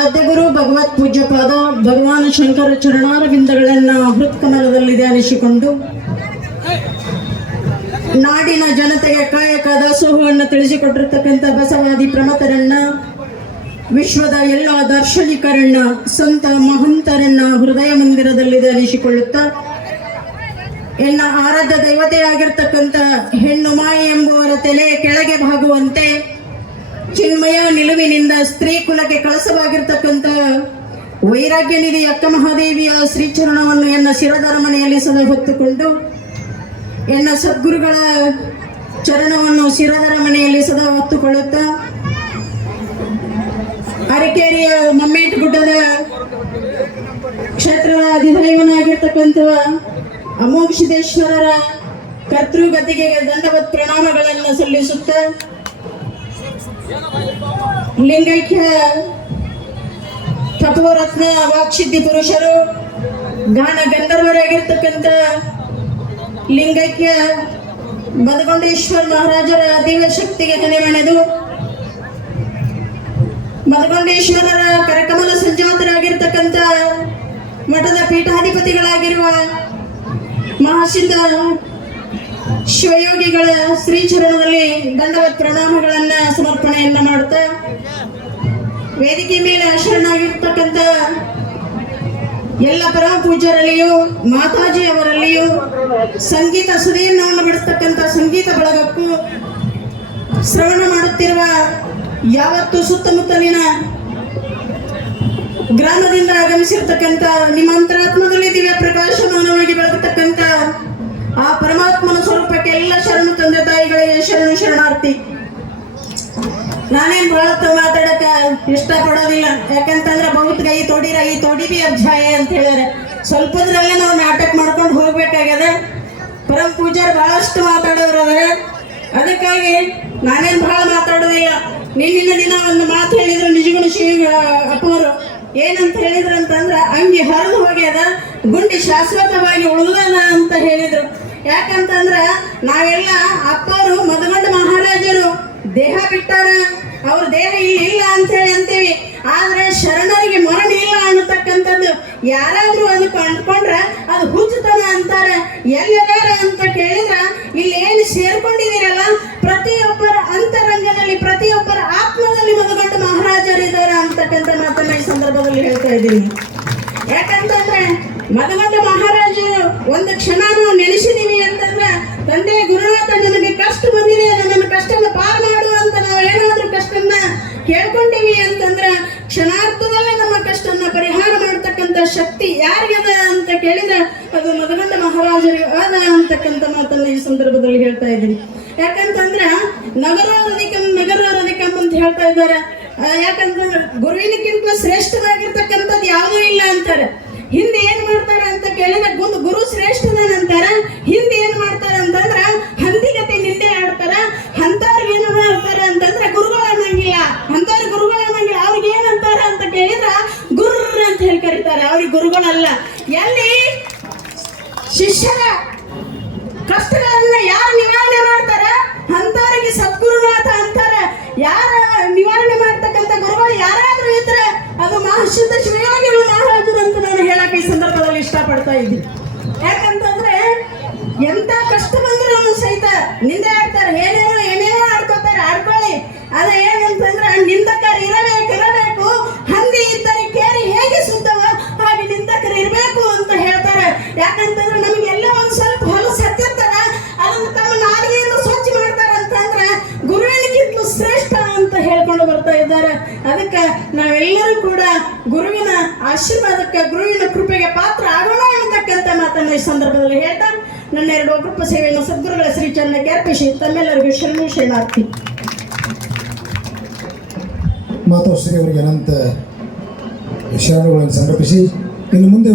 ಆದ್ಯಗುರು ಭಗವತ್ ಪೂಜ್ಯಪಾದ ಭಗವಾನ್ ಶಂಕರ ಚರಣಾರವಿಂದಗಳನ್ನ ಹೃತ್ಕಮಲದಲ್ಲಿ ಧ್ಯಾನಿಸಿಕೊಂಡು ನಾಡಿನ ಜನತೆಗೆ ಕಾಯಕ ದಾಸೋಹವನ್ನು ತಿಳಿಸಿಕೊಟ್ಟಿರ್ತಕ್ಕಂಥ ಬಸವಾದಿ ಪ್ರಮಥರನ್ನ, ವಿಶ್ವದ ಎಲ್ಲ ದಾರ್ಶನಿಕರನ್ನ, ಸಂತ ಮಹಂತರನ್ನ ಹೃದಯ ಮಂದಿರದಲ್ಲಿ ಧ್ಯಾನಿಸಿಕೊಳ್ಳುತ್ತಾ ಎನ್ನ ಆರಾಧ್ಯ ದೇವತೆಯಾಗಿರ್ತಕ್ಕಂಥ ಹೆಣ್ಣು ಮಾಯಿ ಎಂಬುವರ ತಲೆಯ ಕೆಳಗೆ ಬಾಗುವಂತೆ ಚಿನ್ಮಯ ನಿಲುವಿನಿಂದ ಸ್ತ್ರೀ ಕುಲಕ್ಕೆ ಕಳಸವಾಗಿರ್ತಕ್ಕಂಥ ವೈರಾಗ್ಯ ನಿಧಿ ಅಕ್ಕ ಮಹಾದೇವಿಯ ಶ್ರೀಚರಣವನ್ನು ಎನ್ನ ಶಿರದಾರ ಮನೆಯಲ್ಲಿ ಸದಾ ಹೊತ್ತುಕೊಂಡು ಎನ್ನ ಸದ್ಗುರುಗಳ ಚರಣವನ್ನು ಶಿರದಾರ ಮನೆಯಲ್ಲಿ ಸದಾ ಹೊತ್ತುಕೊಳ್ಳುತ್ತಾ ಅರಕೇರಿಯ ಮಮ್ಮೇಟ್ ಗುಡ್ಡದ ಕ್ಷೇತ್ರದ ಅಧಿದೈವನಾಗಿರ್ತಕ್ಕಂಥ ಅಮೋಘಸಿದ್ದೇಶ್ವರರ ಕರ್ತೃಗತಿಗೆ ದಂಡವತ್ ಪ್ರಣಾಮಗಳನ್ನು ಸಲ್ಲಿಸುತ್ತಾ ಲಿಂಗೈಕ್ಯ ತಪೋರತ್ನ ವಾಕ್ಸಿದ್ಧಿ ಪುರುಷರು ಗಾನ ಗಂಧರ್ವರಾಗಿರ್ತಕ್ಕಂಥ ಲಿಂಗೈಕ್ಯ ಮದಗೊಂಡೇಶ್ವರ ಮಹಾರಾಜರ ದಿವ್ಯ ಶಕ್ತಿಗೆ ಹಣೆಮಣೆದು ಮದಗೊಂಡೇಶ್ವರರ ಕರಕಮಲ ಸಂಜಾತರಾಗಿರ್ತಕ್ಕಂಥ ಮಠದ ಪೀಠಾಧಿಪತಿಗಳಾಗಿರುವ ಮಹಾಸಿದ್ಧ ಶಿವಯೋಗಿಗಳ ಶ್ರೀಚರಣದಲ್ಲಿ ದಂಡವತ್ ಪ್ರಣಾಮಗಳನ್ನ ಸಮರ್ಪಣೆಯನ್ನ ಮಾಡುತ್ತಾ ವೇದಿಕೆ ಮೇಲೆ ಶರಣಾಗಿರ್ತಕ್ಕಂಥ ಎಲ್ಲ ಪರಮ ಪೂಜ್ಯರಲ್ಲಿಯೂ ಮಾತಾಜಿ ಅವರಲ್ಲಿಯೂ ಸಂಗೀತ ಸುದಿಯನ್ನು ಬಿಡಿಸ್ತಕ್ಕಂಥ ಸಂಗೀತ ಬಳಗಕ್ಕೂ ಶ್ರವಣ ಮಾಡುತ್ತಿರುವ ಯಾವತ್ತು ಸುತ್ತಮುತ್ತಲಿನ ಗ್ರಾಮದಿಂದ ಆಗಮಿಸಿರ್ತಕ್ಕಂಥ ನಿಮ್ಮ ಅಂತರಾತ್ಮದಲ್ಲಿ ದಿವ್ಯ ಪ್ರಕಾಶಮಾನವಾಗಿ ಬೆಳಗತಕ್ಕಂಥ ಆ ಪರಮಾತ್ಮನ ಸ್ವರೂಪಕ್ಕೆ ಎಲ್ಲ ಶರಣು ತಂದೆ ತಾಯಿಗಳಿಗೆ ಶರಣು ಶರಣಾರ್ಥಿ. ನಾನೇನ್ ಬಹಳ ಮಾತಾಡಕ ಇಷ್ಟಪಡೋದಿಲ್ಲ, ಯಾಕಂತಂದ್ರೆ ಬಹುತ್ ಈ ತೋಡಿ ಬಿ ಅಧ್ಯಾಯ ಅಂತ ಹೇಳಿದ್ರೆ ಸ್ವಲ್ಪದ್ರಲ್ಲೇ ನಾವು ನಾಟಕ ಮಾಡ್ಕೊಂಡು ಹೋಗ್ಬೇಕಾಗ್ಯದ. ಪರಮ ಪೂಜಾರಿ ಬಹಳಷ್ಟು ಮಾತಾಡೋರು ಅದಾರೆ, ಅದಕ್ಕಾಗಿ ನಾನೇನ್ ಬಹಳ ಮಾತಾಡೋದಿಲ್ಲ. ನಿನ್ನಿನ ದಿನ ಒಂದು ಮಾತು ಹೇಳಿದ್ರು ನಿಜಗುಣ ಶಿವ ಅಪ್ಪವರು ಏನಂತ ಹೇಳಿದ್ರು ಅಂತಂದ್ರ ಅಂಗಿ ಹರಿದು ಹೋಗ್ಯದ, ಗುಂಡಿ ಶಾಶ್ವತವಾಗಿ ಉಳಿದದ ಅಂತ ಹೇಳಿದ್ರು. ಯಾಕಂತಂದ್ರ ನಾವೆಲ್ಲ ಅಪ್ಪವರು ಮದಗೊಂಡ ಮಹಾರಾಜರು ದೇಹ ಬಿಟ್ಟಾರ, ಅವ್ರ ದೇಹ ಇಲ್ಲಿ ಇಲ್ಲ ಅಂತ ಹೇಳಿ ಅಂತೀವಿ. ಆದ್ರೆ ಶರಣರಿಗೆ ಮರಣ ಇಲ್ಲ ಅನ್ನತಕ್ಕಂಥದ್ದು ಯಾರಾದ್ರೂ ಅದಕ್ಕೆ ಅಂದ್ಕೊಂಡ್ರ ಅದು ಹುಚ್ಚುತನ ಅಂತಾರೆ. ಎಲ್ಲದಾರ ಅಂತ ಕೇಳಿದ್ರ ಇಲ್ಲಿ ಏನು ಸೇರ್ಕೊಂಡಿದ್ದೀರಲ್ಲ, ಪ್ರತಿಯೊಬ್ಬರ ಅಂತರಂಗದಲ್ಲಿ ಪ್ರತಿಯೊಬ್ಬರ ಆತ್ಮದಲ್ಲಿ ಮದಗೊಂಡ ಮಹಾರಾಜರಿದ್ದಾರೆ ಅಂತಕ್ಕಂಥ ಮಾತನ್ನ ಈ ಸಂದರ್ಭದಲ್ಲಿ ಹೇಳ್ತಾ ಇದ್ದೀನಿ. ಯಾಕಂತಂದ್ರೆ ಮದಗೊಂಡ ಮಹಾರಾಜರು ಒಂದು ಕ್ಷಣ ನಾವು ನೆನೆಸಿದೀವಿ ಅಂತಂದ್ರೆ, ತಂದೆ ಗುರುನಾಥ ನನಗೆ ಕಷ್ಟ ಬಂದಿದೆ, ನನ್ನ ಕಷ್ಟನ ಪಾರು ಮಾಡು ಅಂತ ನಾವು ಏನಾದ್ರೂ ಕಷ್ಟನ್ನ ಕೇಳ್ಕೊಂಡಿವಿ ಅಂತಂದ್ರೆ ಕ್ಷಣಾರ್ಥದಲ್ಲೇ ನಮ್ಮ ಕಷ್ಟನ್ನ ಪರಿಹಾರ ಮಾಡತಕ್ಕಂಥ ಶಕ್ತಿ ಯಾರಿಗದ ಅಂತ ಕೇಳಿದ್ರೆ ಅದು ಮದಗೊಂಡ ಮಹಾರಾಜರಿಗೆ ಅದ ಅಂತಕ್ಕಂಥ ಮಾತನ್ನ ಈ ಸಂದರ್ಭದಲ್ಲಿ ಹೇಳ್ತಾ ಇದ್ದೀನಿ. ಯಾಕಂತಂದ್ರೆ ನಗರೋರಧಿಕಂ ಅಂತ ಹೇಳ್ತಾ ಇದ್ದಾರೆ. ಯಾಕಂತಂದ್ರೆ ಗುರುವಿನಕ್ಕಿಂತ ಶ್ರೇಷ್ಠನಾಗಿರ್ತಕ್ಕಂಥದ್ದು ಯಾವುದೂ ಇಲ್ಲ ಅಂತಾರೆ. ಹಿಂದೆ ಏನ್ ಮಾಡ್ತಾರ ಅಂತ ಕೇಳಿದ್ರೆ ಗುರು ಶ್ರೇಷ್ಠನಂತಾರ, ಹಿಂದೆ ಏನ್ ಮಾಡ್ತಾರ ಅಂತಂದ್ರ ಹಂದಿಗತೆ ನಿಂದೆ ಆಡ್ತಾರ. ಅಂತವ್ರಿಗೆ ಏನ್ ಮಾಡ್ತಾರ ಅಂತಂದ್ರೆ ಗುರುಗಳು ಅನ್ನಂಗಿಲ್ಲ, ಅಂತವ್ರಿಗೆ ಗುರುಗಳು ಅನ್ನಂಗಿಲ್ಲ. ಅವ್ರಿಗೆ ಏನಂತಾರ ಅಂತ ಕೇಳಿದ್ರ ಗುರ್ರ ಅಂತ ಹೇಳಿ ಕರೀತಾರೆ, ಅವ್ರಿಗೆ ಗುರುಗಳಲ್ಲ. ಎಲ್ಲಿ ಶಿಷ್ಯರ ಕಷ್ಟಗಳನ್ನ ಯಾರು ನಿವಾರಣೆ ಮಾಡ್ತಾರ ಅಂತವರಿಗೆ ಸದ್ಗುರುನಾಥ ಅಂತಾರ. ಯಾರ ನಿವಾರಣೆ ಮಾಡ್ತಕ್ಕಂಥ ಗುರುಗಳು ಯಾರಾದ್ರೂ ಇದ್ರೆ ಅದು ಮಹಾಶುದ್ಧ ಶಿವಯೋಗಿಗಳು ಮಹಾರಾಜರು ಅಂತ ನಾನು ಹೇಳಕ್ ಈ ಸಂದರ್ಭದಲ್ಲಿ ಇಷ್ಟಪಡ್ತಾ ಇದ್ದೀನಿ. ಯಾಕಂತಂದ್ರೆ ಎಂತ ಕಷ್ಟ ಬಂದ್ರು ಸಹಿತ ನಿಂದೆ ಆಡ್ತಾರೆ, ಏನೇನೋ ಆಡ್ಕೋತಾರೆ, ಆಡ್ಕೊಳ್ಳಿ. ಅದ ಏನಂತಂದ್ರೆ ನಿಂದಕರು ಇರಬೇಕು, ಹಂದಿ ಇದ್ದರೆ ಕೇರಿ ಹೇಗೆ ಸುತ್ತವ ಹಾಗೆ ನಿಂದಕರು ಇರಬೇಕು ಅಂತ ಹೇಳ್ತಾರೆ. ಯಾಕಂತಂದ್ರೆ ನಮಗೆಲ್ಲ ಒಂದ್ ಸ್ವಲ್ಪ ಹೊಲಸು ಹತ್ತಿರ್ತಾರ, ಅದನ್ನು ತಮ್ಮ ನಾಲಿಗೆಯಿಂದ ಸ್ವಚ್ಛ ಮಾಡ್ತಾರ ಅಂತಂದ್ರೆ ಗುರುವಿನಕ್ಕಿಂತ ಶ್ರೇಷ್ಠ ಅಂತ ಹೇಳ್ಕೊಂಡು ಬರ್ತಾ ಇದ್ದಾರೆ. ಅದಕ್ಕೆ ನಾವೆಲ್ಲರೂ ಕೂಡ ಗುರುವಿನ ಆಶೀರ್ವಾದಕ್ಕೆ, ಗುರುವಿನ ಕೃಪೆಗೆ ಪಾತ್ರ ಆಗೋಣ ಅನ್ನತಕ್ಕಂಥ ಮಾತನ್ನು ಈ ಸಂದರ್ಭದಲ್ಲಿ ಹೇಳ್ತಾ ನನ್ನ 2 ಅಪರೂಪ ಸೇವೆಯನ್ನು ಸದ್ಗುರುಗಳ ಶ್ರೀಚರಣಕ್ಕೆ ಅರ್ಪಿಸಿ ತಮ್ಮೆಲ್ಲರಿಗೂ ಶರಣು ಶರಣಾರ್ಥಿ. ಮಾತೋಶ್ರೀ ಅವರಿಗೆ ಅನಂತ ಶರಣುಗಳನ್ನು ಸಮರ್ಪಿಸಿ ಇನ್ನು ಮುಂದೆ